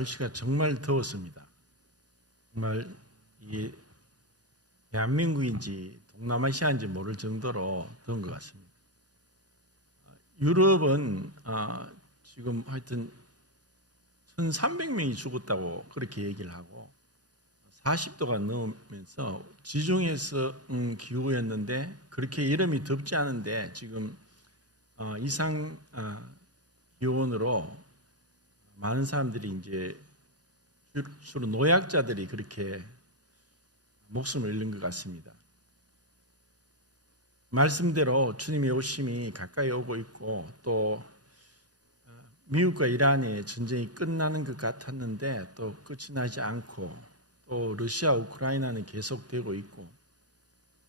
날씨가 정말 더웠습니다. 정말 이게 대한민국인지 동남아시아인지 모를 정도로 더운 것 같습니다. 유럽은 지금 하여튼 1,300명이 죽었다고 그렇게 얘기를 하고 40도가 넘으면서 지중해에서 기후였는데 그렇게 여름이 덥지 않은데 지금 이상 기온으로 많은 사람들이 이제 주로 노약자들이 그렇게 목숨을 잃는 것 같습니다. 말씀대로 주님의 오심이 가까이 오고 있고 또 미국과 이란의 전쟁이 끝나는 것 같았는데 또 끝이 나지 않고 또 러시아, 우크라이나는 계속되고 있고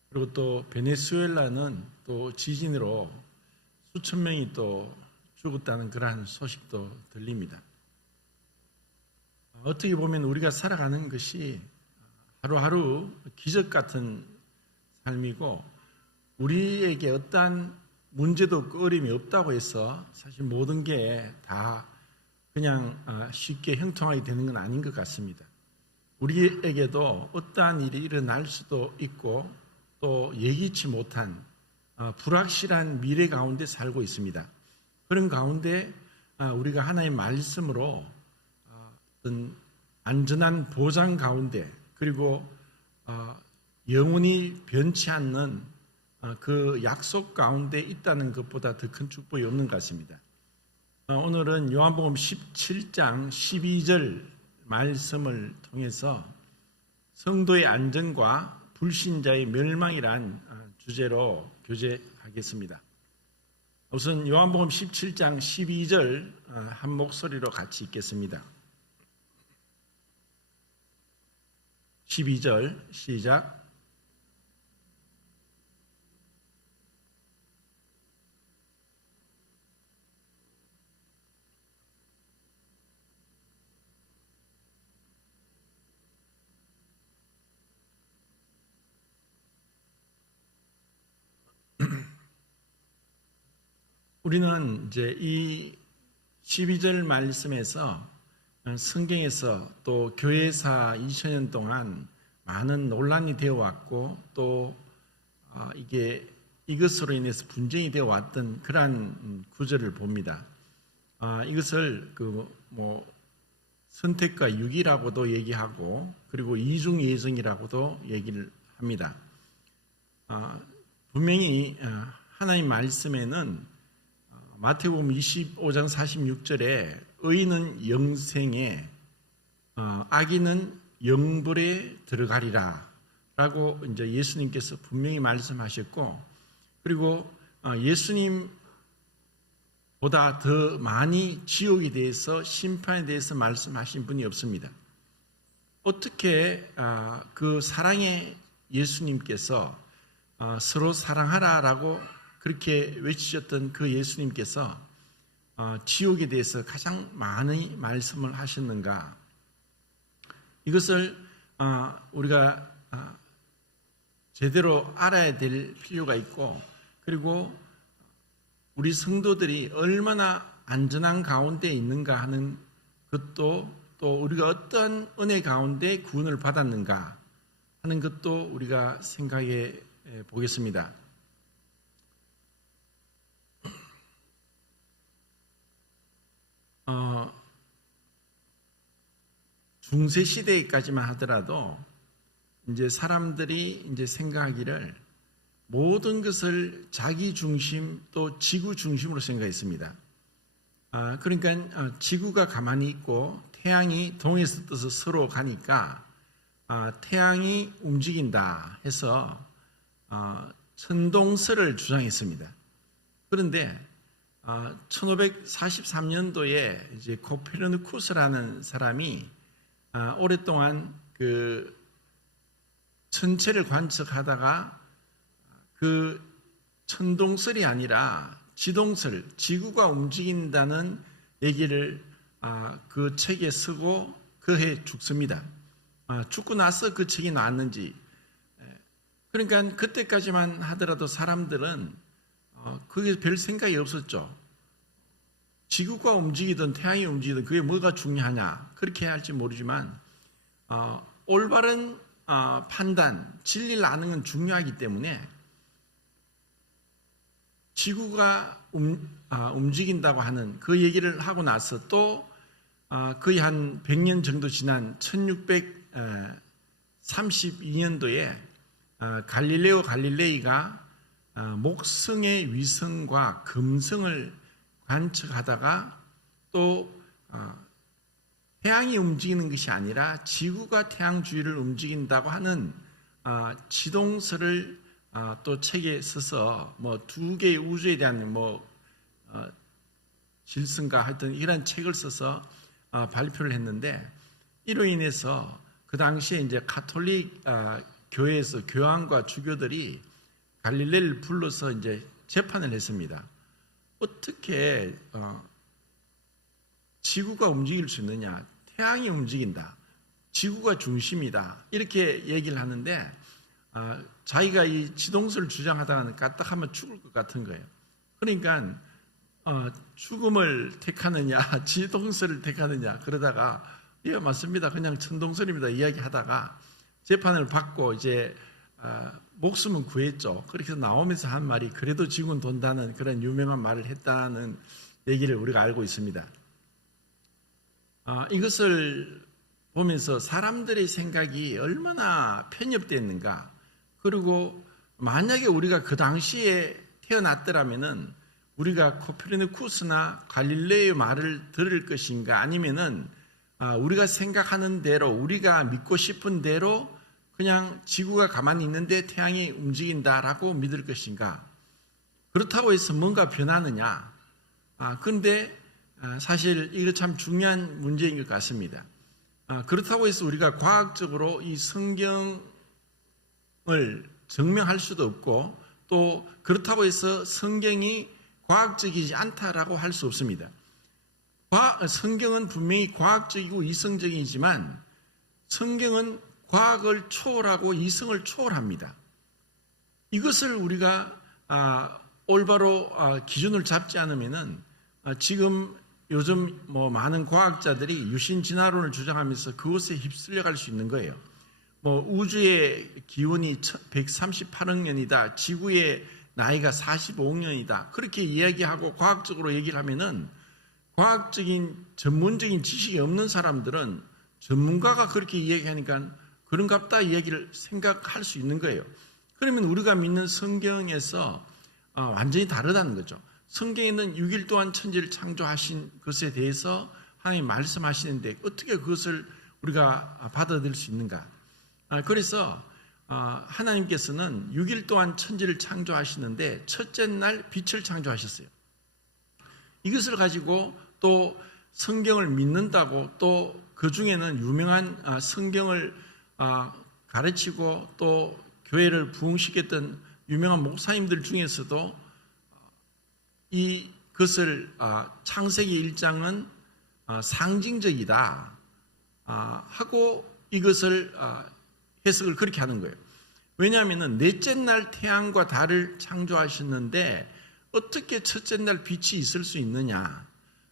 그리고 또 베네수엘라는 또 지진으로 수천 명이 또 죽었다는 그러한 소식도 들립니다. 어떻게 보면 우리가 살아가는 것이 하루하루 기적 같은 삶이고 우리에게 어떠한 문제도 없고 어려움이 없다고 해서 사실 모든 게 다 그냥 쉽게 형통하게 되는 건 아닌 것 같습니다. 우리에게도 어떠한 일이 일어날 수도 있고 또 예기치 못한 불확실한 미래 가운데 살고 있습니다. 그런 가운데 우리가 하나님의 말씀으로 어떤 안전한 보장 가운데 그리고 영원히 변치 않는 그 약속 가운데 있다는 것보다 더 큰 축복이 없는 것 같습니다. 오늘은 요한복음 17장 12절 말씀을 통해서 성도의 안전과 불신자의 멸망이란 주제로 교제하겠습니다. 우선 요한복음 17장 12절 한 목소리로 같이 읽겠습니다. 12절 시작. 우리는 이제 이 12절 말씀에서 성경에서 또 교회사 2000년 동안 많은 논란이 되어 왔고 또 이것으로 인해서 분쟁이 되어 왔던 그러한 구절을 봅니다. 이것을 선택과 유기라고도 얘기하고 그리고 이중 예정이라고도 얘기를 합니다. 분명히 하나님 말씀에는 마태복음 25장 46절에 의인은 영생에 악인은 영불에 들어가리라 라고 이제 예수님께서 분명히 말씀하셨고 그리고 예수님보다 더 많이 지옥에 대해서 심판에 대해서 말씀하신 분이 없습니다. 어떻게 그 사랑의 예수님께서 서로 사랑하라라고 그렇게 외치셨던 그 예수님께서 지옥에 대해서 가장 많이 말씀을 하셨는가? 이것을 우리가 제대로 알아야 될 필요가 있고 그리고 우리 성도들이 얼마나 안전한 가운데 있는가 하는 것도 또 우리가 어떤 은혜 가운데 구원을 받았는가 하는 것도 우리가 생각해 보겠습니다. 중세 시대까지만 하더라도 이제 사람들이 이제 생각하기를 모든 것을 자기 중심 또 지구 중심으로 생각했습니다. 그러니까 지구가 가만히 있고 태양이 동에서 떠서 서로 가니까 태양이 움직인다 해서 천동설을 주장했습니다. 그런데 1543년도에 이제 코페르니쿠스라는 사람이 오랫동안 그 천체를 관측하다가 그 천동설이 아니라 지동설, 지구가 움직인다는 얘기를 그 책에 쓰고 그 해 죽습니다. 죽고 나서 그 책이 나왔는지 그러니까 그때까지만 하더라도 사람들은 그게 별 생각이 없었죠. 지구가 움직이든 태양이 움직이든 그게 뭐가 중요하냐 그렇게 해야 할지 모르지만 올바른 판단, 진리를 아는 건 중요하기 때문에 지구가 움직인다고 하는 그 얘기를 하고 나서 또 거의 한 100년 정도 지난 1632년도에 갈릴레오 갈릴레이가 목성의 위성과 금성을 관측하다가 또 태양이 움직이는 것이 아니라 지구가 태양 주위를 움직인다고 하는 지동설을 또 책에 써서 뭐 두 개의 우주에 대한 질서인가 하여튼 이런 책을 써서 발표를 했는데 이로 인해서 그 당시에 이제 가톨릭 교회에서 교황과 주교들이 갈릴레이를 불러서 이제 재판을 했습니다. 어떻게 지구가 움직일 수 있느냐? 태양이 움직인다. 지구가 중심이다. 이렇게 얘기를 하는데 자기가 이 지동설을 주장하다가 까딱하면 죽을 것 같은 거예요. 그러니까 죽음을 택하느냐 지동설을 택하느냐 그러다가 예 맞습니다. 그냥 천동설입니다. 이야기하다가 재판을 받고 이제 목숨은 구했죠. 그렇게 해서 나오면서 한 말이 그래도 지구는 돈다는 그런 유명한 말을 했다는 얘기를 우리가 알고 있습니다. 이것을 보면서 사람들의 생각이 얼마나 편협됐는가 그리고 만약에 우리가 그 당시에 태어났더라면은 우리가 코페르니쿠스나 갈릴레오의 말을 들을 것인가 아니면은 우리가 생각하는 대로 우리가 믿고 싶은 대로 그냥 지구가 가만히 있는데 태양이 움직인다라고 믿을 것인가? 그렇다고 해서 뭔가 변하느냐? 그런데 사실 이거 참 중요한 문제인 것 같습니다. 그렇다고 해서 우리가 과학적으로 이 성경을 증명할 수도 없고 또 그렇다고 해서 성경이 과학적이지 않다라고 할 수 없습니다. 성경은 분명히 과학적이고 이성적이지만 성경은 과학을 초월하고 이성을 초월합니다. 이것을 우리가 올바로 기준을 잡지 않으면은 지금 요즘 많은 과학자들이 유신 진화론을 주장하면서 그것에 휩쓸려 갈 수 있는 거예요. 우주의 기원이 138억 년이다. 지구의 나이가 45억 년이다. 그렇게 이야기하고 과학적으로 얘기를 하면은 과학적인 전문적인 지식이 없는 사람들은 전문가가 그렇게 이야기하니까 그런갑다 이야기를 생각할 수 있는 거예요. 그러면 우리가 믿는 성경에서 완전히 다르다는 거죠. 성경에는 6일 동안 천지를 창조하신 것에 대해서 하나님 말씀하시는데 어떻게 그것을 우리가 받아들일 수 있는가? 그래서 하나님께서는 6일 동안 천지를 창조하시는데 첫째 날 빛을 창조하셨어요. 이것을 가지고 또 성경을 믿는다고 또 그 중에는 유명한 성경을 가르치고 또 교회를 부흥시켰던 유명한 목사님들 중에서도 이것을 창세기 1장은 상징적이다 하고 이것을 해석을 그렇게 하는 거예요. 왜냐하면 넷째 날 태양과 달을 창조하셨는데 어떻게 첫째 날 빛이 있을 수 있느냐?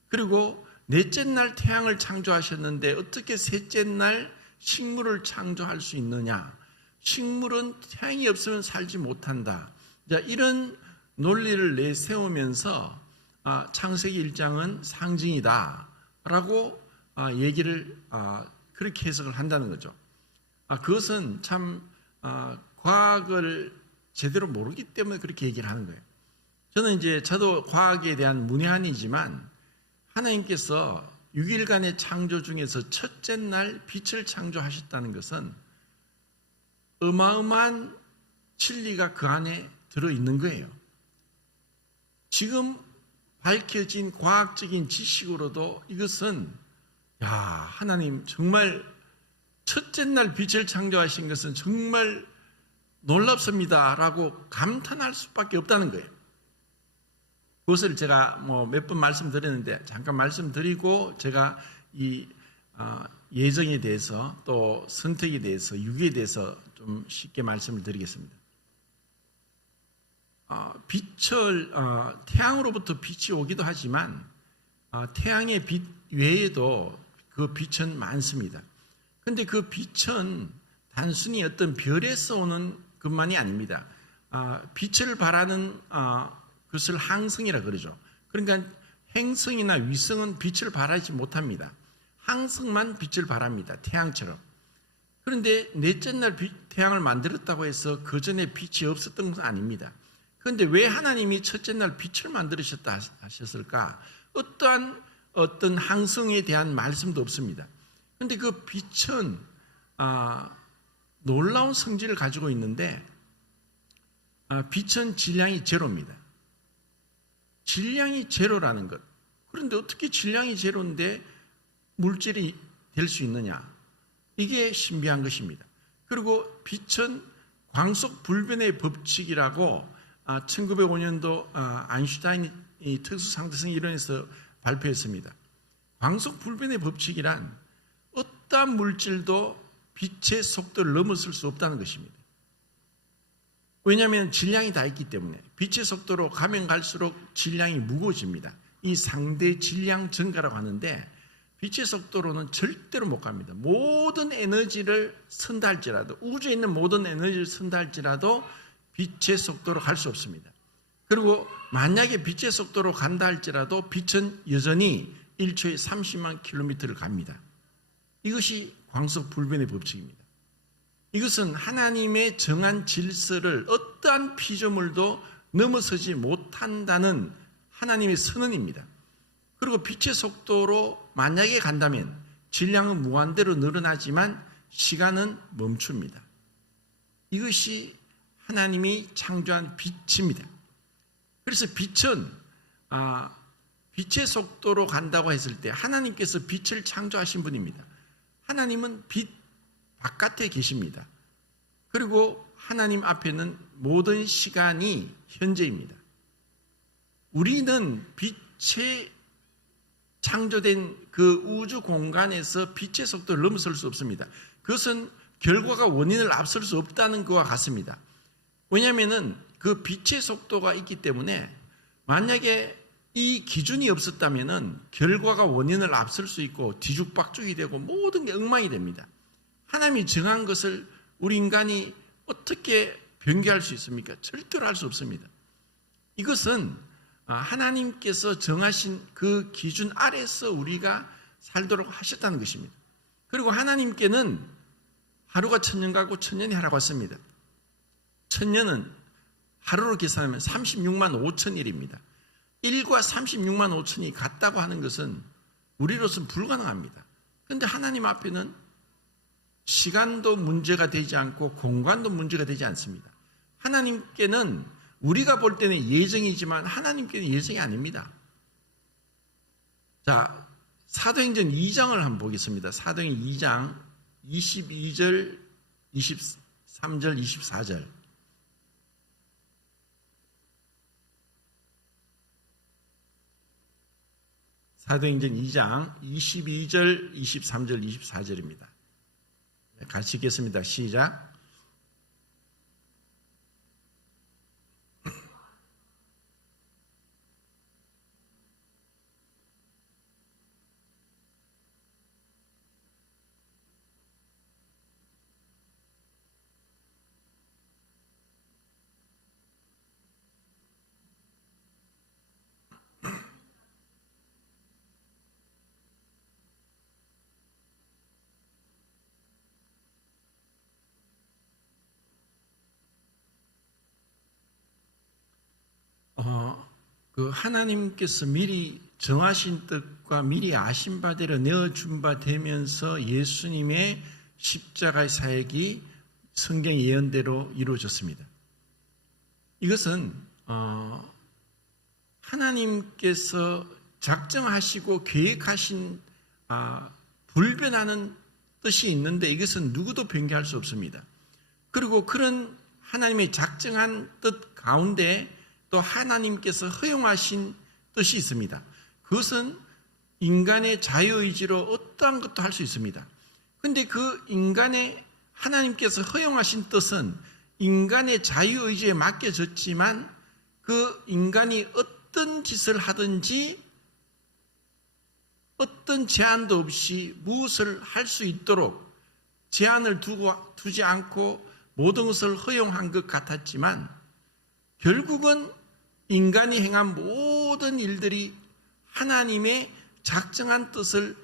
그리고 넷째 날 태양을 창조하셨는데 어떻게 셋째 날 식물을 창조할 수 있느냐? 식물은 태양이 없으면 살지 못한다. 이런 논리를 내세우면서 창세기 1장은 상징이다 라고 얘기를 그렇게 해석을 한다는 거죠. 그것은 참 과학을 제대로 모르기 때문에 그렇게 얘기를 하는 거예요. 저도 과학에 대한 문외한이지만 하나님께서 6일간의 창조 중에서 첫째 날 빛을 창조하셨다는 것은 어마어마한 진리가 그 안에 들어있는 거예요. 지금 밝혀진 과학적인 지식으로도 이것은 하나님 정말 첫째 날 빛을 창조하신 것은 정말 놀랍습니다 라고 감탄할 수밖에 없다는 거예요. 그것을 제가 몇 번 말씀드렸는데 잠깐 말씀드리고 제가 이 예정에 대해서 또 선택에 대해서 유기에 대해서 좀 쉽게 말씀을 드리겠습니다. 태양으로부터 빛이 오기도 하지만 태양의 빛 외에도 그 빛은 많습니다. 그런데 그 빛은 단순히 어떤 별에서 오는 것만이 아닙니다. 빛을 발하는 것을 항성이라 그러죠. 그러니까 행성이나 위성은 빛을 발하지 못합니다. 항성만 빛을 발합니다. 태양처럼. 그런데 넷째 날 태양을 만들었다고 해서 그 전에 빛이 없었던 것은 아닙니다. 그런데 왜 하나님이 첫째 날 빛을 만들으셨다 하셨을까? 어떤 항성에 대한 말씀도 없습니다. 그런데 그 빛은 놀라운 성질을 가지고 있는데 빛은 질량이 제로입니다. 질량이 제로라는 것. 그런데 어떻게 질량이 제로인데 물질이 될 수 있느냐? 이게 신비한 것입니다. 그리고 빛은 광속 불변의 법칙이라고 1905년도 아인슈타인이 특수상대성 이론에서 발표했습니다. 광속 불변의 법칙이란 어떠한 물질도 빛의 속도를 넘어설 수 없다는 것입니다. 왜냐하면 질량이 다 있기 때문에 빛의 속도로 가면 갈수록 질량이 무거워집니다. 이 상대 질량 증가라고 하는데 빛의 속도로는 절대로 못 갑니다. 모든 에너지를 쓴다 할지라도 우주에 있는 모든 에너지를 쓴다 할지라도 빛의 속도로 갈 수 없습니다. 그리고 만약에 빛의 속도로 간다 할지라도 빛은 여전히 1초에 30만 킬로미터를 갑니다. 이것이 광속 불변의 법칙입니다. 이것은 하나님의 정한 질서를 어떠한 피조물도 넘어서지 못한다는 하나님의 선언입니다. 그리고 빛의 속도로 만약에 간다면 질량은 무한대로 늘어나지만 시간은 멈춥니다. 이것이 하나님이 창조한 빛입니다. 그래서 빛은 빛의 속도로 간다고 했을 때 하나님께서 빛을 창조하신 분입니다. 하나님은 빛 바깥에 계십니다. 그리고 하나님 앞에는 모든 시간이 현재입니다. 우리는 빛의 창조된 그 우주 공간에서 빛의 속도를 넘어설 수 없습니다. 그것은 결과가 원인을 앞설 수 없다는 것과 같습니다. 왜냐하면 그 빛의 속도가 있기 때문에 만약에 이 기준이 없었다면 결과가 원인을 앞설 수 있고 뒤죽박죽이 되고 모든 게 엉망이 됩니다. 하나님이 정한 것을 우리 인간이 어떻게 변개할 수 있습니까? 절대로 할 수 없습니다. 이것은 하나님께서 정하신 그 기준 아래서 우리가 살도록 하셨다는 것입니다. 그리고 하나님께는 하루가 1000년 가고 1000년이 하루가 같습니다. 1000년은 하루로 계산하면 36만 5천일입니다. 1과 36만 5천이 같다고 하는 것은 우리로서는 불가능합니다. 그런데 하나님 앞에는 시간도 문제가 되지 않고 공간도 문제가 되지 않습니다. 하나님께는 우리가 볼 때는 예정이지만 하나님께는 예정이 아닙니다. 자, 사도행전 2장을 한번 보겠습니다. 사도행전 2장 22절, 23절, 24절. 사도행전 2장 22절, 23절, 24절입니다. 같이 읽겠습니다. 시작. 그 하나님께서 미리 정하신 뜻과 미리 아신 바대로 내어준 바 되면서 예수님의 십자가의 사역이 성경 예언대로 이루어졌습니다. 이것은 하나님께서 작정하시고 계획하신 불변하는 뜻이 있는데 이것은 누구도 변개할 수 없습니다. 그리고 그런 하나님의 작정한 뜻 가운데 또 하나님께서 허용하신 뜻이 있습니다. 그것은 인간의 자유의지로 어떠한 것도 할 수 있습니다. 그런데 그 인간의 하나님께서 허용하신 뜻은 인간의 자유의지에 맡겨졌지만 그 인간이 어떤 짓을 하든지 어떤 제한도 없이 무엇을 할 수 있도록 제한을 두지 않고 모든 것을 허용한 것 같았지만 결국은 인간이 행한 모든 일들이 하나님의 작정한 뜻을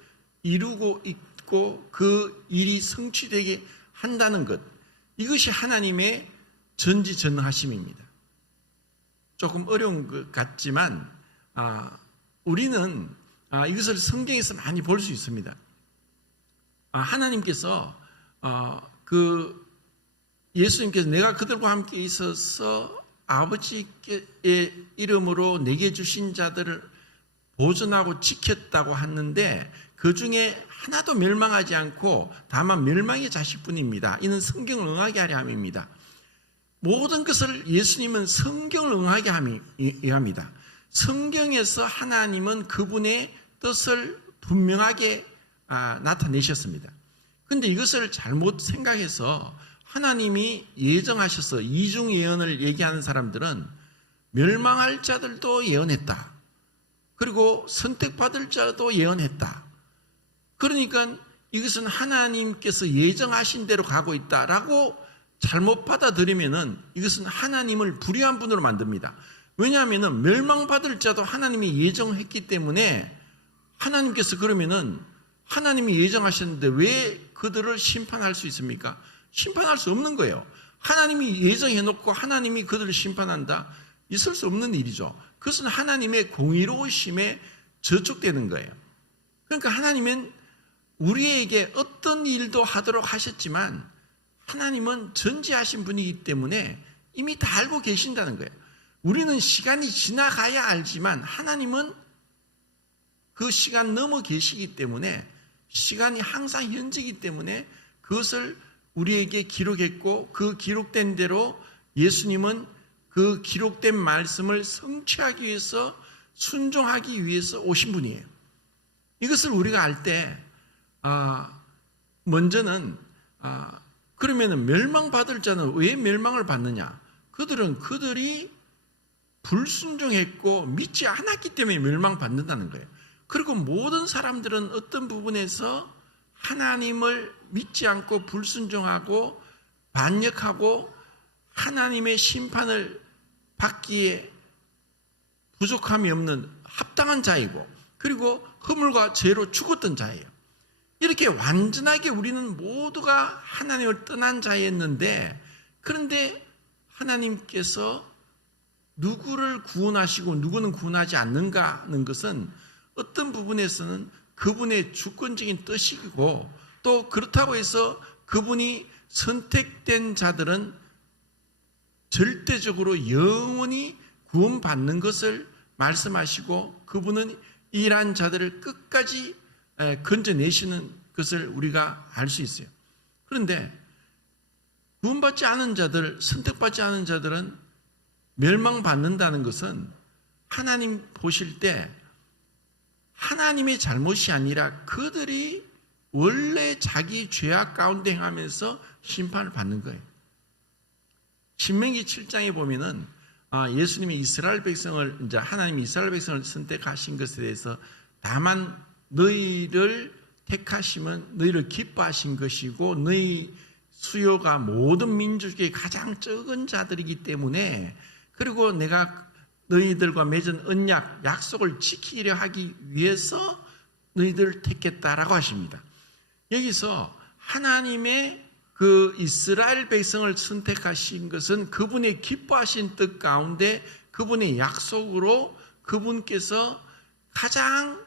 이루고 있고 그 일이 성취되게 한다는 것, 이것이 하나님의 전지전능하심입니다. 조금 어려운 것 같지만 우리는 이것을 성경에서 많이 볼 수 있습니다. 하나님께서 예수님께서 내가 그들과 함께 있어서 아버지의 이름으로 내게 주신 자들을 보존하고 지켰다고 하는데 그 중에 하나도 멸망하지 않고 다만 멸망의 자식뿐입니다. 이는 성경을 응하게 하려 함입니다. 모든 것을 예수님은 성경을 응하게 합니다. 성경에서 하나님은 그분의 뜻을 분명하게 나타내셨습니다. 그런데 이것을 잘못 생각해서 하나님이 예정하셔서 이중 예언을 얘기하는 사람들은 멸망할 자들도 예언했다. 그리고 선택받을 자도 예언했다. 그러니까 이것은 하나님께서 예정하신 대로 가고 있다라고 잘못 받아들이면은 이것은 하나님을 불의한 분으로 만듭니다. 왜냐하면은 멸망받을 자도 하나님이 예정했기 때문에 하나님께서 그러면은 하나님이 예정하셨는데 왜 그들을 심판할 수 있습니까? 심판할 수 없는 거예요. 하나님이 예정해놓고 하나님이 그들을 심판한다? 있을 수 없는 일이죠. 그것은 하나님의 공의로우심에 저촉되는 거예요. 그러니까 하나님은 우리에게 어떤 일도 하도록 하셨지만 하나님은 전지하신 분이기 때문에 이미 다 알고 계신다는 거예요. 우리는 시간이 지나가야 알지만 하나님은 그 시간 넘어 계시기 때문에 시간이 항상 현재이기 때문에 그것을 우리에게 기록했고 그 기록된 대로 예수님은 그 기록된 말씀을 성취하기 위해서 순종하기 위해서 오신 분이에요. 이것을 우리가 알 때 먼저는 그러면은 멸망받을 자는 왜 멸망을 받느냐? 그들이 불순종했고 믿지 않았기 때문에 멸망받는다는 거예요. 그리고 모든 사람들은 어떤 부분에서 하나님을 믿지 않고 불순종하고 반역하고 하나님의 심판을 받기에 부족함이 없는 합당한 자이고 그리고 허물과 죄로 죽었던 자예요. 이렇게 완전하게 우리는 모두가 하나님을 떠난 자였는데 그런데 하나님께서 누구를 구원하시고 누구는 구원하지 않는가 하는 것은 어떤 부분에서는 그분의 주권적인 뜻이고 또 그렇다고 해서 그분이 선택된 자들은 절대적으로 영원히 구원받는 것을 말씀하시고 그분은 이러한 자들을 끝까지 건져내시는 것을 우리가 알 수 있어요. 그런데 구원받지 않은 자들, 선택받지 않은 자들은 멸망받는다는 것은 하나님 보실 때 하나님의 잘못이 아니라 그들이 원래 자기 죄악 가운데 행하면서 심판을 받는 거예요. 신명기 7장에 보면은 예수님이 이스라엘 백성을 이제 하나님이 이스라엘 백성을 선택하신 것에 대해서 다만 너희를 택하시면 너희를 기뻐하신 것이고 너희 수요가 모든 민족 중에 가장 적은 자들이기 때문에 그리고 내가 너희들과 맺은 언약, 약속을 지키려 하기 위해서 너희들을 택했다라고 하십니다. 여기서 하나님의 그 이스라엘 백성을 선택하신 것은 그분의 기뻐하신 뜻 가운데 그분의 약속으로 그분께서 가장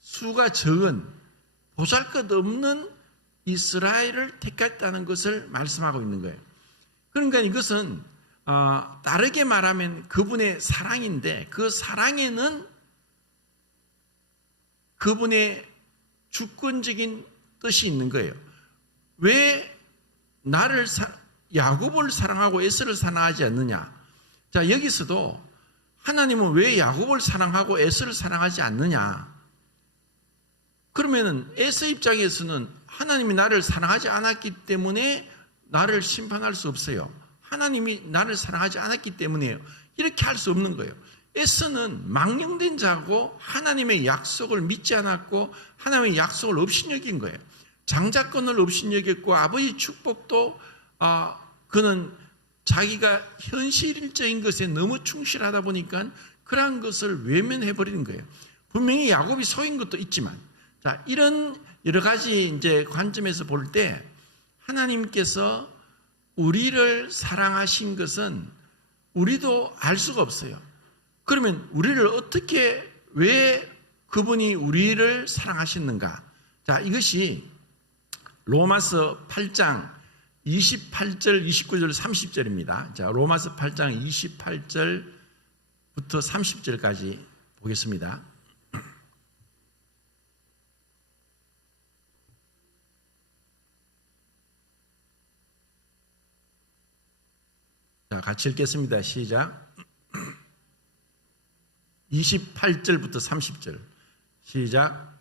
수가 적은 보잘것없는 이스라엘을 택했다는 것을 말씀하고 있는 거예요. 그러니까 이것은 다르게 말하면 그분의 사랑인데 그 사랑에는 그분의 주권적인 뜻이 있는 거예요. 왜 야곱을 사랑하고 에서를 사랑하지 않느냐? 자, 여기서도 하나님은 왜 야곱을 사랑하고 에서를 사랑하지 않느냐? 그러면은 에서 입장에서는 하나님이 나를 사랑하지 않았기 때문에 나를 심판할 수 없어요. 하나님이 나를 사랑하지 않았기 때문에요. 이렇게 할 수 없는 거예요. 에서는 망령된 자고 하나님의 약속을 믿지 않았고 하나님의 약속을 업신여긴 거예요. 장자권을 업신여겼고 아버지 축복도 그는 자기가 현실적인 것에 너무 충실하다 보니까 그러한 것을 외면해버리는 거예요. 분명히 야곱이 속인 것도 있지만, 자, 이런 여러 가지 이제 관점에서 볼 때 하나님께서 우리를 사랑하신 것은 우리도 알 수가 없어요. 그러면 우리를 어떻게, 왜 그분이 우리를 사랑하셨는가? 자, 이것이 로마서 8장 28절, 29절, 30절입니다. 자, 로마서 8장 28절부터 30절까지 보겠습니다. 자, 같이 읽겠습니다. 시작. 28절부터 30절. 시작.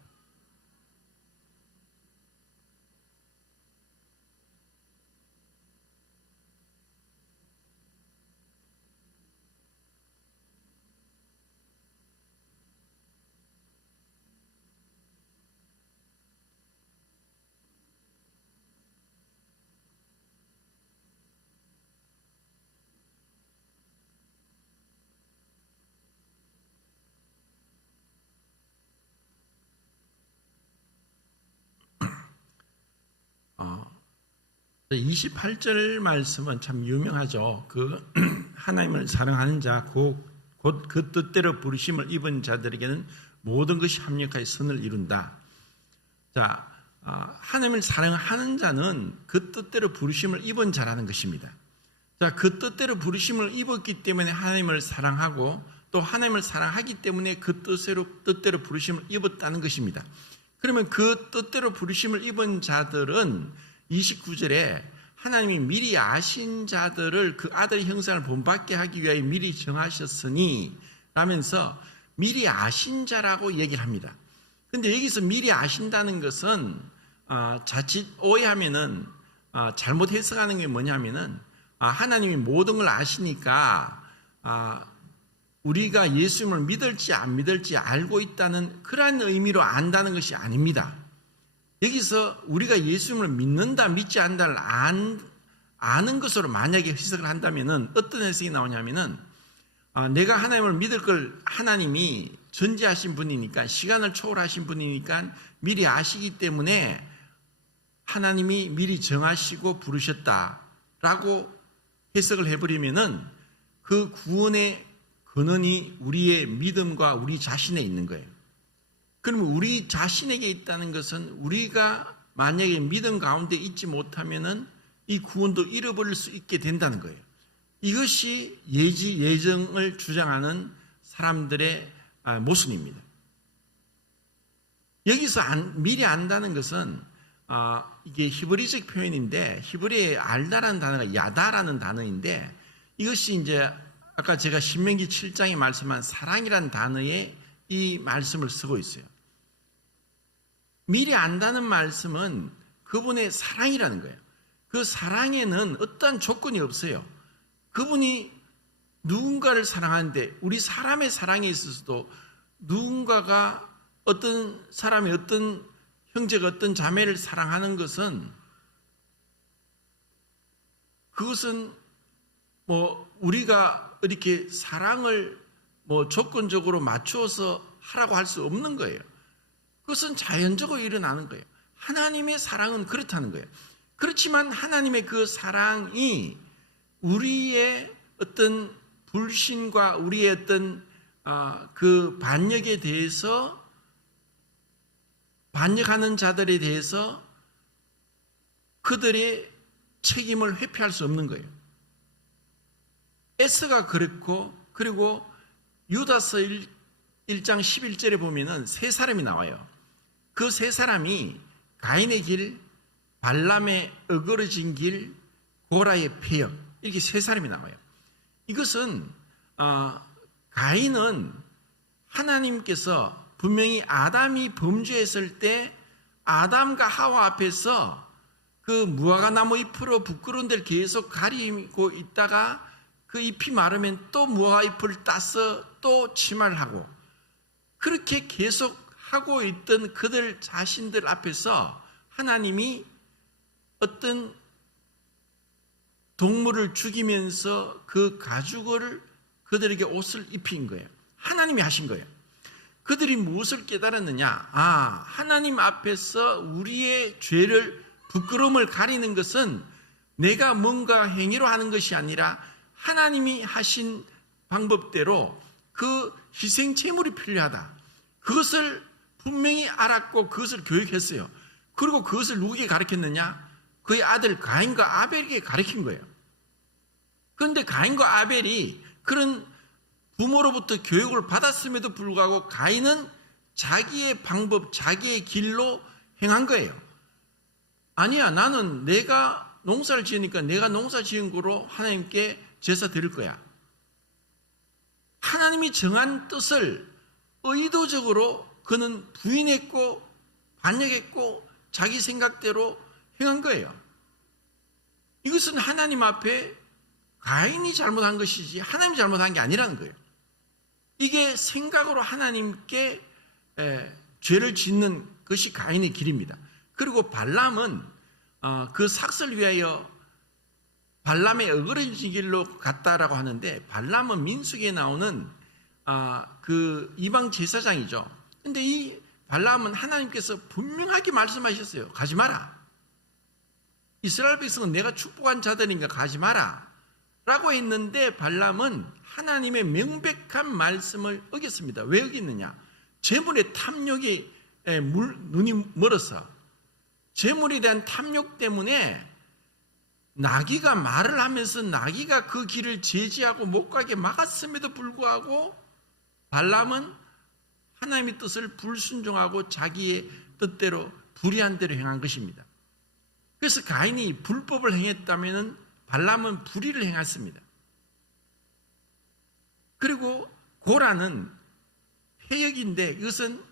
어, 28절 말씀은 참 유명하죠. 그 하나님을 사랑하는 자, 곧 그 뜻대로 부르심을 입은 자들에게는 모든 것이 합력하여 선을 이룬다. 자, 하나님을 사랑하는 자는 그 뜻대로 부르심을 입은 자라는 것입니다. 자, 그 뜻대로 부르심을 입었기 때문에 하나님을 사랑하고 또 하나님을 사랑하기 때문에 그 뜻대로 부르심을 입었다는 것입니다. 그러면 그 뜻대로 부르심을 입은 자들은 29절에 하나님이 미리 아신 자들을 그 아들의 형상을 본받게 하기 위하여 미리 정하셨으니 라면서 미리 아신 자라고 얘기를 합니다. 그런데 여기서 미리 아신다는 것은 자칫 오해하면은 잘못 해석하는 게 뭐냐면은 하나님이 모든 걸 아시니까 우리가 예수님을 믿을지 안 믿을지 알고 있다는 그러한 의미로 안다는 것이 아닙니다. 여기서 우리가 예수님을 믿는다 믿지 않는다를 아는 것으로 만약에 해석을 한다면 어떤 해석이 나오냐면은 내가 하나님을 믿을 걸 하나님이 전지하신 분이니까, 시간을 초월하신 분이니까 미리 아시기 때문에 하나님이 미리 정하시고 부르셨다라고 해석을 해버리면은 그 구원의 근원이 우리의 믿음과 우리 자신에 있는 거예요. 그러면 우리 자신에게 있다는 것은 우리가 만약에 믿음 가운데 있지 못하면은 이 구원도 잃어버릴 수 있게 된다는 거예요. 이것이 예정을 주장하는 사람들의 모순입니다. 여기서 미리 안다는 것은 이게 히브리적 표현인데, 히브리의 알다라는 단어가 야다라는 단어인데, 이것이 이제 아까 제가 신명기 7장에 말씀한 사랑이라는 단어에 이 말씀을 쓰고 있어요. 미리 안다는 말씀은 그분의 사랑이라는 거예요. 그 사랑에는 어떠한 조건이 없어요. 그분이 누군가를 사랑하는데, 우리 사람의 사랑에 있어서도 누군가가 어떤 사람이 어떤 형제가 어떤 자매를 사랑하는 것은, 그것은 우리가 이렇게 사랑을 조건적으로 맞추어서 하라고 할 수 없는 거예요. 그것은 자연적으로 일어나는 거예요. 하나님의 사랑은 그렇다는 거예요. 그렇지만 하나님의 그 사랑이 우리의 어떤 불신과 우리의 어떤 그 반역에 대해서, 반역하는 자들에 대해서 그들의 책임을 회피할 수 없는 거예요. 에스가 그랬고, 그리고 유다서 1장 11절에 보면은 세 사람이 나와요. 그 세 사람이 가인의 길, 발람의 어그러진 길, 고라의 폐역, 이렇게 세 사람이 나와요. 이것은 가인은 하나님께서 분명히 아담이 범죄했을 때 아담과 하와 앞에서 그 무화과 나무 잎으로 부끄러운 데를 계속 가리고 있다가 그 잎이 마르면 또 무화과잎을 따서 또 치마를 하고, 그렇게 계속 하고 있던 그들 자신들 앞에서 하나님이 어떤 동물을 죽이면서 그 가죽을 그들에게 옷을 입힌 거예요. 하나님이 하신 거예요. 그들이 무엇을 깨달았느냐? 하나님 앞에서 우리의 죄를, 부끄러움을 가리는 것은 내가 뭔가 행위로 하는 것이 아니라 하나님이 하신 방법대로 그 희생 제물이 필요하다. 그것을 분명히 알았고 그것을 교육했어요. 그리고 그것을 누구에게 가르쳤느냐? 그의 아들 가인과 아벨에게 가르친 거예요. 그런데 가인과 아벨이 그런 부모로부터 교육을 받았음에도 불구하고 가인은 자기의 방법, 자기의 길로 행한 거예요. 아니야, 나는 내가 농사를 지으니까 내가 농사 지은 거로 하나님께 제사 드릴 거야. 하나님이 정한 뜻을 의도적으로 그는 부인했고 반역했고 자기 생각대로 행한 거예요. 이것은 하나님 앞에 가인이 잘못한 것이지 하나님이 잘못한 게 아니라는 거예요. 이게 생각으로 하나님께 죄를 짓는 것이 가인의 길입니다. 그리고 발람은 그 삭설 위하여 발람의 어그러진 길로 갔다라고 하는데, 발람은 민수기에 나오는 그 이방 제사장이죠. 근데 이 발람은 하나님께서 분명하게 말씀하셨어요. 가지 마라. 이스라엘 백성은 내가 축복한 자들이니까 가지 마라 라고 했는데, 발람은 하나님의 명백한 말씀을 어겼습니다. 왜 어겼느냐? 재물의 탐욕에 눈이 멀어서, 재물에 대한 탐욕 때문에 나귀가 말을 하면서 나귀가 그 길을 제지하고 못 가게 막았음에도 불구하고 발람은 하나님의 뜻을 불순종하고 자기의 뜻대로 불의한 대로 행한 것입니다. 그래서 가인이 불법을 행했다면 발람은 불의를 행했습니다. 그리고 고라는 해역인데 이것은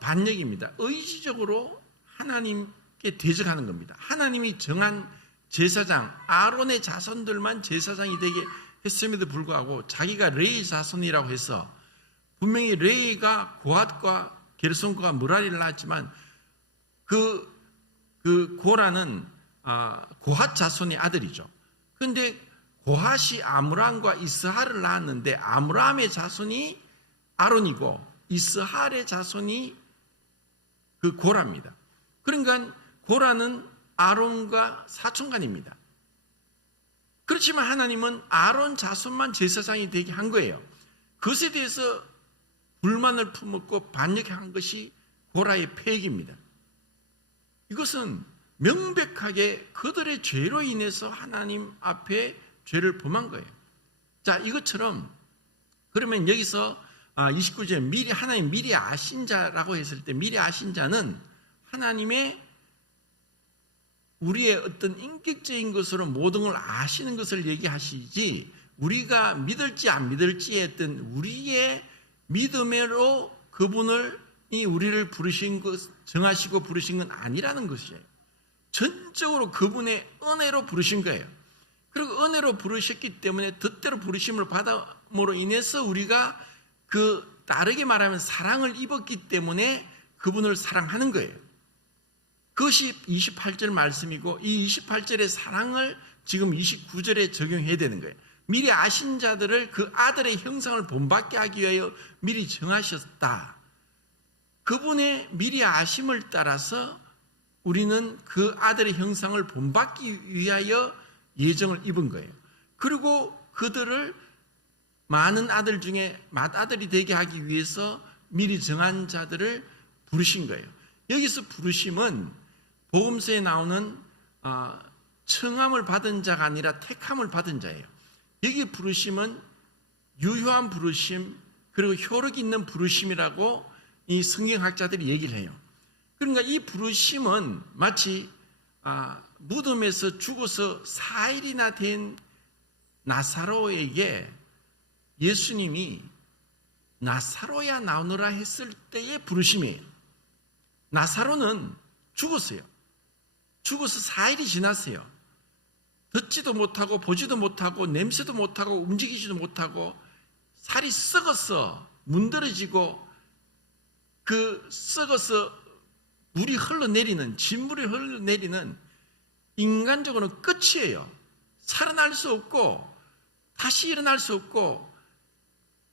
반역입니다. 의지적으로 하나님께 대적하는 겁니다. 하나님이 정한 제사장 아론의 자손들만 제사장이 되게 했음에도 불구하고 자기가 레위 자손이라고 해서, 분명히 레위가 고핫과 게르손과 무라리를 낳았지만 그 고라는 고핫 자손의 아들이죠. 그런데 고핫이 아므람과 이스하를 낳았는데 아므람의 자손이 아론이고 이스하의 자손이 그 고라입니다. 그러니까 고라는 아론과 사촌간입니다. 그렇지만 하나님은 아론 자손만 제사장이 되게 한 거예요. 그것에 대해서 불만을 품었고 반역한 것이 고라의 폐역입니다. 이것은 명백하게 그들의 죄로 인해서 하나님 앞에 죄를 범한 거예요. 자, 이것처럼 그러면 여기서 29절에 하나님 미리 아신 자라고 했을 때, 미리 아신 자는 하나님의 우리의 어떤 인격적인 것으로 모든 걸 아시는 것을 얘기하시지, 우리가 믿을지 안 믿을지 했던 우리의 믿음으로 그분이 우리를 부르신 것, 정하시고 부르신 건 아니라는 것이에요. 전적으로 그분의 은혜로 부르신 거예요. 그리고 은혜로 부르셨기 때문에 뜻대로 부르심을 받음으로 인해서 우리가 다르게 말하면 사랑을 입었기 때문에 그분을 사랑하는 거예요. 그것이 28절 말씀이고, 이 28절의 사랑을 지금 29절에 적용해야 되는 거예요. 미리 아신 자들을 그 아들의 형상을 본받게 하기 위하여 미리 정하셨다. 그분의 미리 아심을 따라서 우리는 그 아들의 형상을 본받기 위하여 예정을 입은 거예요. 그리고 그들을 많은 아들 중에 맏아들이 되게 하기 위해서 미리 정한 자들을 부르신 거예요. 여기서 부르심은 복음서에 나오는 청함을 받은 자가 아니라 택함을 받은 자예요. 여기 부르심은 유효한 부르심, 그리고 효력 있는 부르심이라고 이 성경학자들이 얘기를 해요. 그러니까 이 부르심은 마치 무덤에서 죽어서 4일이나 된 나사로에게 예수님이 나사로야 나오너라 했을 때의 부르심이에요. 나사로는 죽었어요. 죽어서 4일이 지났어요. 듣지도 못하고 보지도 못하고 냄새도 못하고 움직이지도 못하고 살이 썩어서 문드러지고 그 썩어서 물이 흘러내리는, 진물이 흘러내리는 인간적으로는 끝이에요. 살아날 수 없고 다시 일어날 수 없고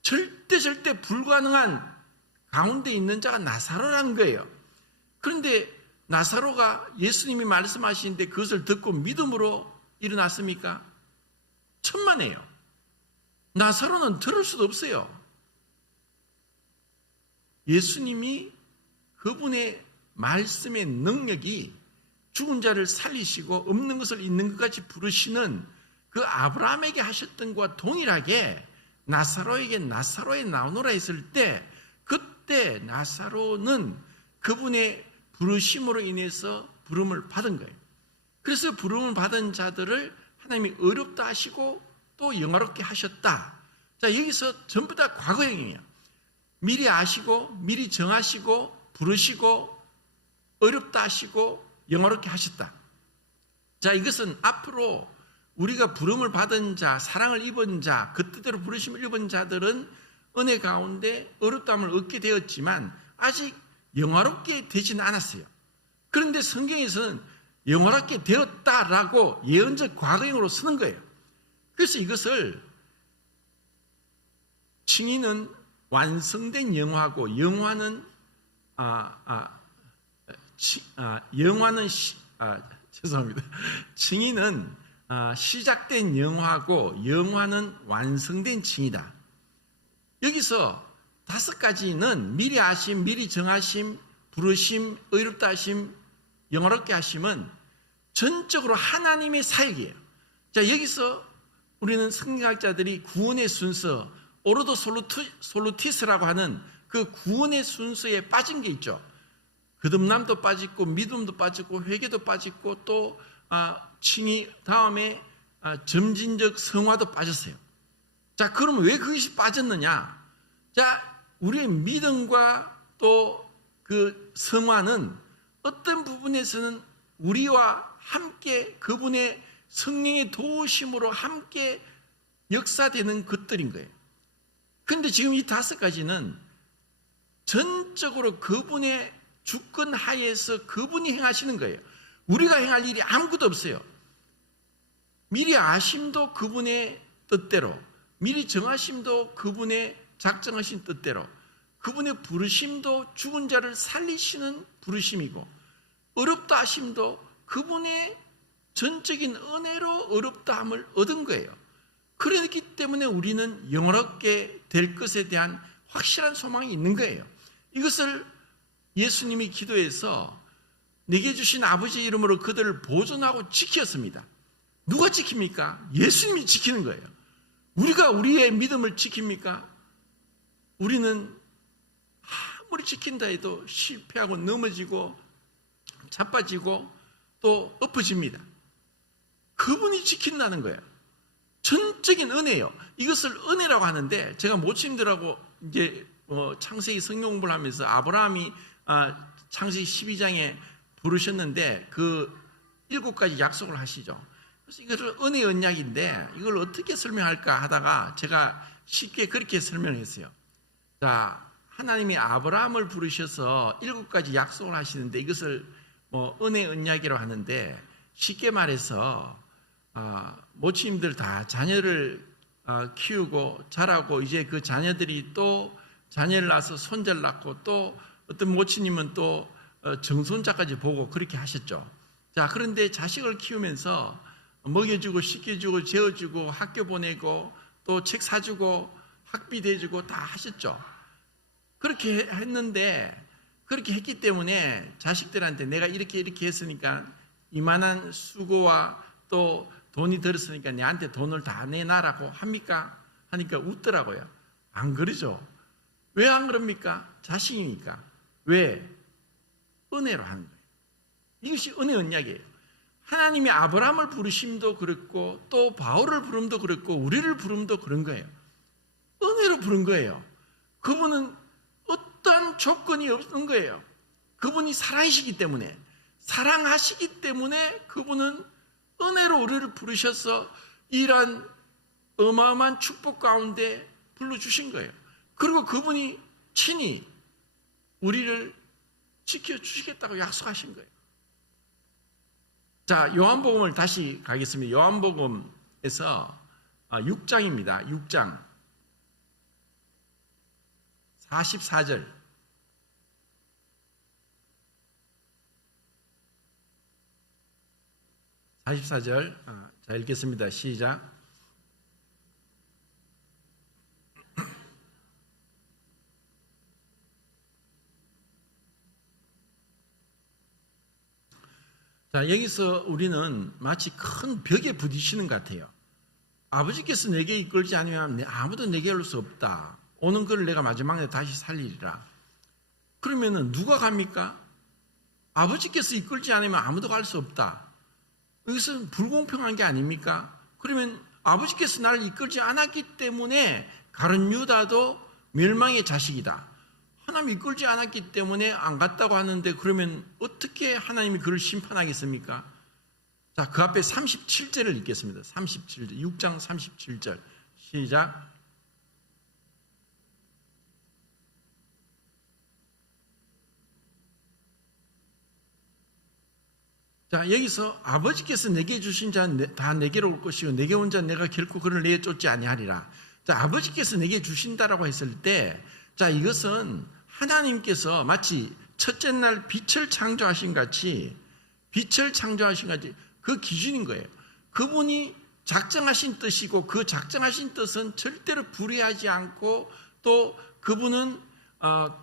절대 불가능한 가운데 있는 자가 나사로라는 거예요. 그런데 나사로가 예수님이 말씀하시는데 그것을 듣고 믿음으로 일어났습니까? 천만에요. 나사로는 들을 수도 없어요. 예수님이 그분의 말씀의 능력이 죽은 자를 살리시고 없는 것을 있는 것까지 부르시는 그 아브라함에게 하셨던 것과 동일하게 나사로에게 나사로에 나오노라 했을 때 그때 나사로는 그분의 부르심으로 인해서 부름을 받은 거예요. 그래서 부름을 받은 자들을 하나님이 어렵다 하시고 또 영화롭게 하셨다. 자, 여기서 전부 다 과거형이에요. 미리 아시고 미리 정하시고 부르시고 어렵다 하시고 영화롭게 하셨다. 자, 이것은 앞으로 우리가 부름을 받은 자, 사랑을 입은 자, 그 뜻대로 부르심을 입은 자들은 은혜 가운데 어렵다함을 얻게 되었지만 아직 영화롭게 되지는 않았어요. 그런데 성경에서는 영화롭게 되었다라고 예언적 과거형으로 쓰는 거예요. 그래서 이것을 칭의는 완성된 영화고 영화는 죄송합니다. 칭의는 시작된 영화고 영화는 완성된 칭의다. 여기서 5가지는 미리 아심, 미리 정하심, 부르심, 의롭다 하심, 영화롭게 하심은 전적으로 하나님의 사역이에요. 자, 여기서 우리는 성경학자들이 구원의 순서, 오르도 솔루티스라고 하는 그 구원의 순서에 빠진 게 있죠. 거듭남도 빠지고 믿음도 빠지고 회개도 빠지고 또 칭의 다음에 점진적 성화도 빠졌어요. 자, 그러면 왜 그것이 빠졌느냐? 자, 우리의 믿음과 또 그 성화는 어떤 부분에서는 우리와 함께 그분의 성령의 도우심으로 함께 역사되는 것들인 거예요. 그런데 지금 이 5가지는 전적으로 그분의 주권 하에서 그분이 행하시는 거예요. 우리가 행할 일이 아무것도 없어요. 미리 아심도 그분의 뜻대로, 미리 정하심도 그분의 작정하신 뜻대로, 그분의 부르심도 죽은 자를 살리시는 부르심이고, 어렵다 하심도 그분의 전적인 은혜로 어렵다함을 얻은 거예요. 그렇기 때문에 우리는 영원하게 될 것에 대한 확실한 소망이 있는 거예요. 이것을 예수님이 기도해서 내게 주신 아버지 이름으로 그들을 보존하고 지켰습니다. 누가 지킵니까? 예수님이 지키는 거예요. 우리가 우리의 믿음을 지킵니까? 우리는 아무리 지킨다 해도 실패하고 넘어지고 자빠지고 또 엎어집니다. 그분이 지킨다는 거예요. 전적인 은혜예요. 이것을 은혜라고 하는데 제가 모친들하고 이제 창세기 성경 공부를 하면서 아브라함이 창세기 12장에 부르셨는데 그 7가지 약속을 하시죠. 그래서 이것을 은혜 언약인데 이걸 어떻게 설명할까 하다가 제가 쉽게 그렇게 설명했어요. 자, 하나님이 아브라함을 부르셔서 7가지 약속을 하시는데 이것을 은혜 언약이라고 하는데 쉽게 말해서 모친님들 다 자녀를 키우고 자라고 이제 그 자녀들이 또 자녀를 낳아서 손자를 낳고 또 어떤 모친님은 또 정손자까지 보고 그렇게 하셨죠. 자, 그런데 자식을 키우면서 먹여주고 씻겨주고 재워주고 학교 보내고 또 책 사주고 학비 대주고 다 하셨죠. 그렇게 했는데 그렇게 했기 때문에 자식들한테 내가 이렇게 했으니까 이만한 수고와 또 돈이 들었으니까 내한테 돈을 다 내놔라고 합니까? 하니까 웃더라고요. 안 그러죠. 왜 안 그럽니까? 자식이니까. 왜? 은혜로 하는 거예요. 이것이 은혜 언약이에요. 하나님이 아브라함을 부르심도 그렇고 또 바울을 부름도 그렇고 우리를 부름도 그런 거예요. 은혜로 부른 거예요. 그분은 어떠한 조건이 없는 거예요. 그분이 살아계시기 때문에, 사랑하시기 때문에 그분은 은혜로 우리를 부르셔서 이러한 어마어마한 축복 가운데 불러주신 거예요. 그리고 그분이 친히 우리를 지켜주시겠다고 약속하신 거예요. 자, 요한복음을 다시 가겠습니다. 요한복음에서 6장입니다. 6장 44절. 자, 읽겠습니다. 시작. 자, 여기서 우리는 마치 큰 벽에 부딪히는 것 같아요. 아버지께서 내게 이끌지 않으면 아무도 내게 올 수 없다. 오는 그를 내가 마지막에 다시 살리리라. 그러면은 누가 갑니까? 아버지께서 이끌지 않으면 아무도 갈 수 없다. 이것은 불공평한 게 아닙니까? 그러면 아버지께서 나를 이끌지 않았기 때문에 가룟 유다도 멸망의 자식이다. 하나님이 이끌지 않았기 때문에 안 갔다고 하는데 그러면 어떻게 하나님이 그를 심판하겠습니까? 자, 그 앞에 37절을 읽겠습니다. 37절, 6장 37절 시작. 자, 여기서 아버지께서 내게 주신 자는 다 내게로 올 것이요 내게 온 자는 내가 결코 그를 내쫓지 아니하리라. 자, 아버지께서 내게 주신다라고 했을 때, 자, 이것은 하나님께서 마치 첫째 날 빛을 창조하신 같이 그 기준인 거예요. 그분이 작정하신 뜻이고 그 작정하신 뜻은 절대로 불의하지 않고 또 그분은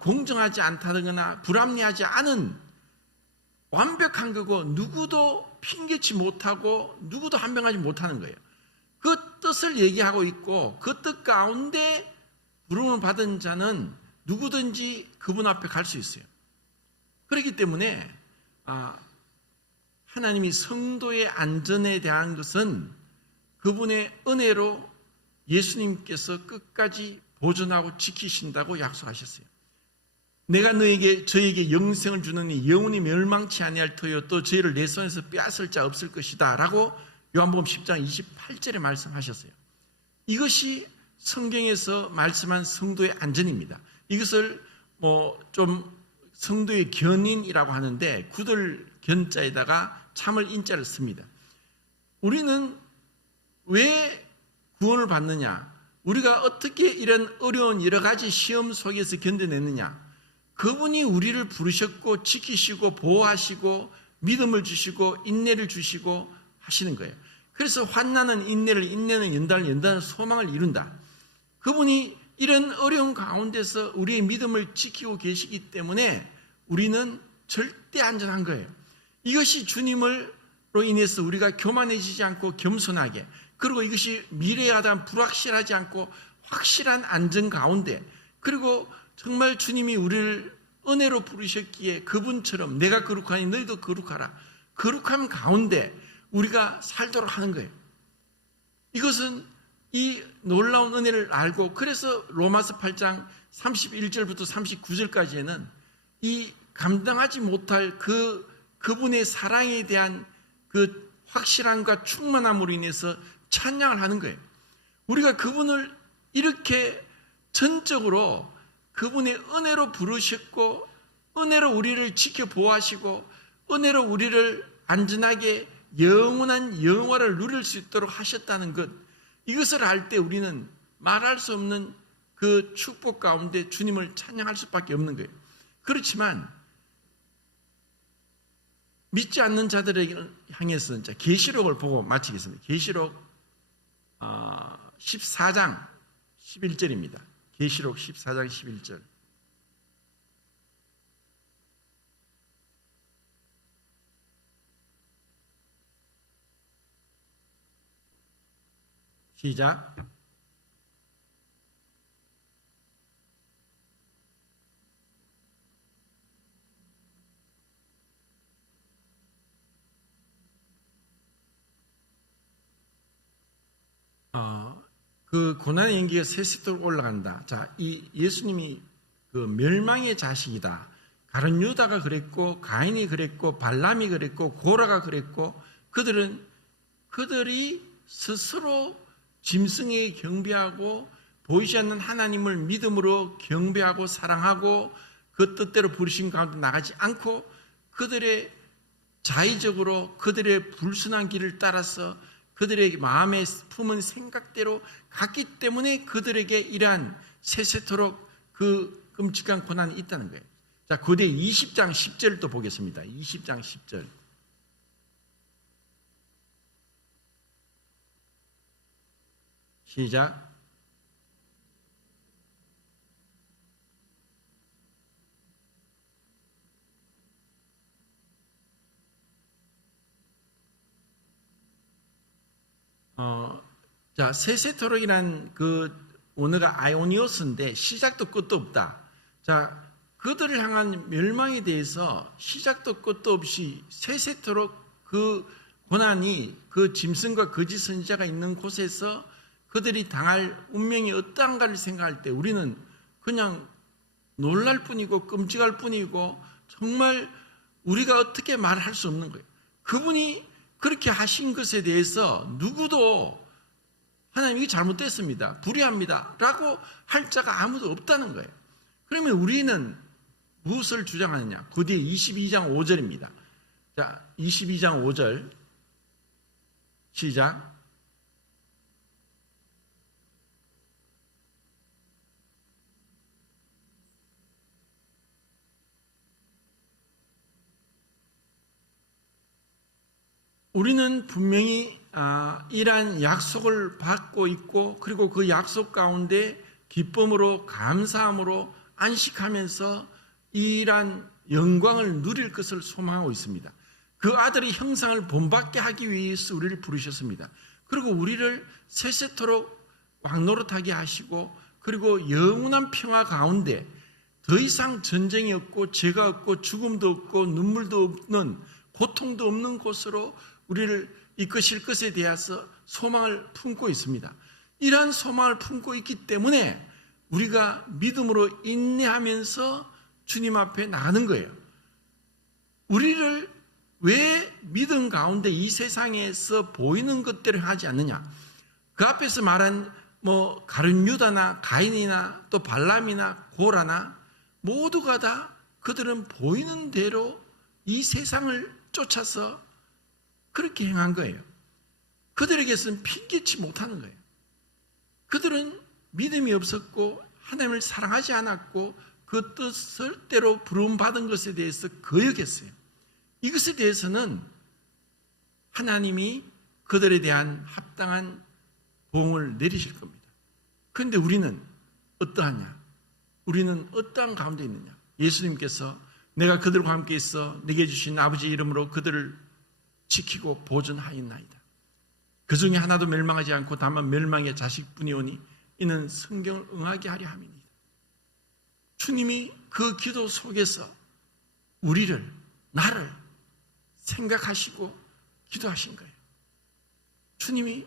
공정하지 않다거나 불합리하지 않은 완벽한 거고 누구도 핑계치 못하고 누구도 한명하지 못하는 거예요. 그 뜻을 얘기하고 있고 그 뜻 가운데 부름을 받은 자는 누구든지 그분 앞에 갈 수 있어요. 그렇기 때문에 하나님이 성도의 안전에 대한 것은 그분의 은혜로 예수님께서 끝까지 보존하고 지키신다고 약속하셨어요. 내가 저에게 영생을 주느니 영원히 멸망치 아니할 터요 또 저희를 내 손에서 빼앗을 자 없을 것이다 라고 요한복음 10장 28절에 말씀하셨어요. 이것이 성경에서 말씀한 성도의 안전입니다. 이것을 좀 성도의 견인이라고 하는데 구들 견자에다가 참을 인자를 씁니다. 우리는 왜 구원을 받느냐? 우리가 어떻게 이런 어려운 여러 가지 시험 속에서 견뎌냈느냐? 그분이 우리를 부르셨고 지키시고 보호하시고 믿음을 주시고 인내를 주시고 하시는 거예요. 그래서 환난은 인내를, 인내는 연단을, 연단은 소망을 이룬다. 그분이 이런 어려운 가운데서 우리의 믿음을 지키고 계시기 때문에 우리는 절대 안전한 거예요. 이것이 주님으로 인해서 우리가 교만해지지 않고 겸손하게, 그리고 이것이 미래에 대한 불확실하지 않고 확실한 안전 가운데, 그리고 정말 주님이 우리를 은혜로 부르셨기에 그분처럼 내가 거룩하니 너희도 거룩하라, 거룩함 가운데 우리가 살도록 하는 거예요. 이것은 이 놀라운 은혜를 알고, 그래서 로마서 8장 31절부터 39절까지에는 이 감당하지 못할 그분의 사랑에 대한 그 확실함과 충만함으로 인해서 찬양을 하는 거예요. 우리가 그분을 이렇게 전적으로 그분의 은혜로 부르셨고 은혜로 우리를 지켜 보호하시고 은혜로 우리를 안전하게 영원한 영화를 누릴 수 있도록 하셨다는 것, 이것을 알 때 우리는 말할 수 없는 그 축복 가운데 주님을 찬양할 수밖에 없는 거예요. 그렇지만 믿지 않는 자들에게 향해서 계시록을 보고 마치겠습니다. 계시록 14장 11절입니다. 계시록 14장 11절. 시작. 그 고난의 연기가 세세토록 올라간다. 자, 이 예수님이 그 멸망의 자식이다. 가룟 유다가 그랬고, 가인이 그랬고, 발람이 그랬고, 고라가 그랬고, 그들은 그들이 스스로 짐승에게 경배하고 보이지 않는 하나님을 믿음으로 경배하고 사랑하고 그 뜻대로 부르신 가운데 나가지 않고 그들의 자의적으로 그들의 불순한 길을 따라서 그들의 마음에 품은 생각대로 갔기 때문에 그들에게 이러한 세세토록 그 끔찍한 고난이 있다는 거예요. 자, 고대 20장 10절을 또 보겠습니다. 20장 10절. 시작. 자, 세세토록이란 그 원어가 아이오니오스인데 시작도 끝도 없다. 자, 그들을 향한 멸망에 대해서 시작도 끝도 없이 세세토록 그 고난이 그 짐승과 거짓 선지자가 있는 곳에서 그들이 당할 운명이 어떠한가를 생각할 때 우리는 그냥 놀랄 뿐이고 끔찍할 뿐이고 정말 우리가 어떻게 말할 수 없는 거예요. 그분이 그렇게 하신 것에 대해서 누구도 하나님 이게 잘못됐습니다, 불의합니다 라고 할 자가 아무도 없다는 거예요. 그러면 우리는 무엇을 주장하느냐? 고대 22장 5절입니다. 자, 22장 5절 시작. 우리는 분명히 이러한 약속을 받고 있고 그리고 그 약속 가운데 기쁨으로 감사함으로 안식하면서 이러한 영광을 누릴 것을 소망하고 있습니다. 그 아들의 형상을 본받게 하기 위해서 우리를 부르셨습니다. 그리고 우리를 세세토록 왕노릇하게 하시고 그리고 영원한 평화 가운데 더 이상 전쟁이 없고 죄가 없고 죽음도 없고 눈물도 없는 고통도 없는 곳으로 우리를 이끄실 것에 대해서 소망을 품고 있습니다. 이러한 소망을 품고 있기 때문에 우리가 믿음으로 인내하면서 주님 앞에 나가는 거예요. 우리를 왜 믿음 가운데 이 세상에서 보이는 것들을 하지 않느냐? 그 앞에서 말한 가룟 유다나 가인이나 또 발람이나 고라나 모두가 다 그들은 보이는 대로 이 세상을 쫓아서 그렇게 행한 거예요. 그들에게서는 핑계치 못하는 거예요. 그들은 믿음이 없었고 하나님을 사랑하지 않았고 그 뜻대로 부름받은 것에 대해서 거역했어요. 이것에 대해서는 하나님이 그들에 대한 합당한 보응을 내리실 겁니다. 그런데 우리는 어떠하냐? 우리는 어떠한 가운데 있느냐? 예수님께서 내가 그들과 함께 있어 내게 주신 아버지 이름으로 그들을 지키고 보존하였나이다. 그 중에 하나도 멸망하지 않고 다만 멸망의 자식뿐이오니 이는 성경을 응하게 하려 함이니이다. 주님이 그 기도 속에서 우리를, 나를 생각하시고 기도하신 거예요. 주님이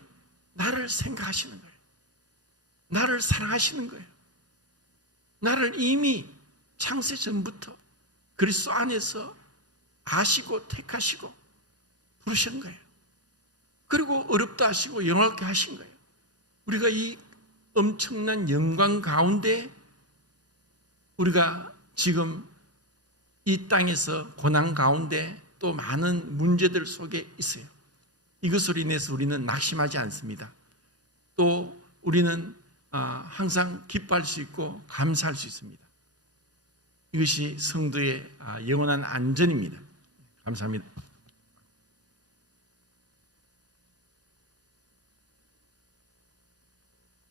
나를 생각하시는 거예요. 나를 사랑하시는 거예요. 나를 이미 창세 전부터 그리스도 안에서 아시고 택하시고 부르신 거예요. 그리고 어렵다 하시고 영화롭게 하신 거예요. 우리가 이 엄청난 영광 가운데 우리가 지금 이 땅에서 고난 가운데 또 많은 문제들 속에 있어요. 이것으로 인해서 우리는 낙심하지 않습니다. 또 우리는 항상 기뻐할 수 있고 감사할 수 있습니다. 이것이 성도의 영원한 안전입니다. 감사합니다.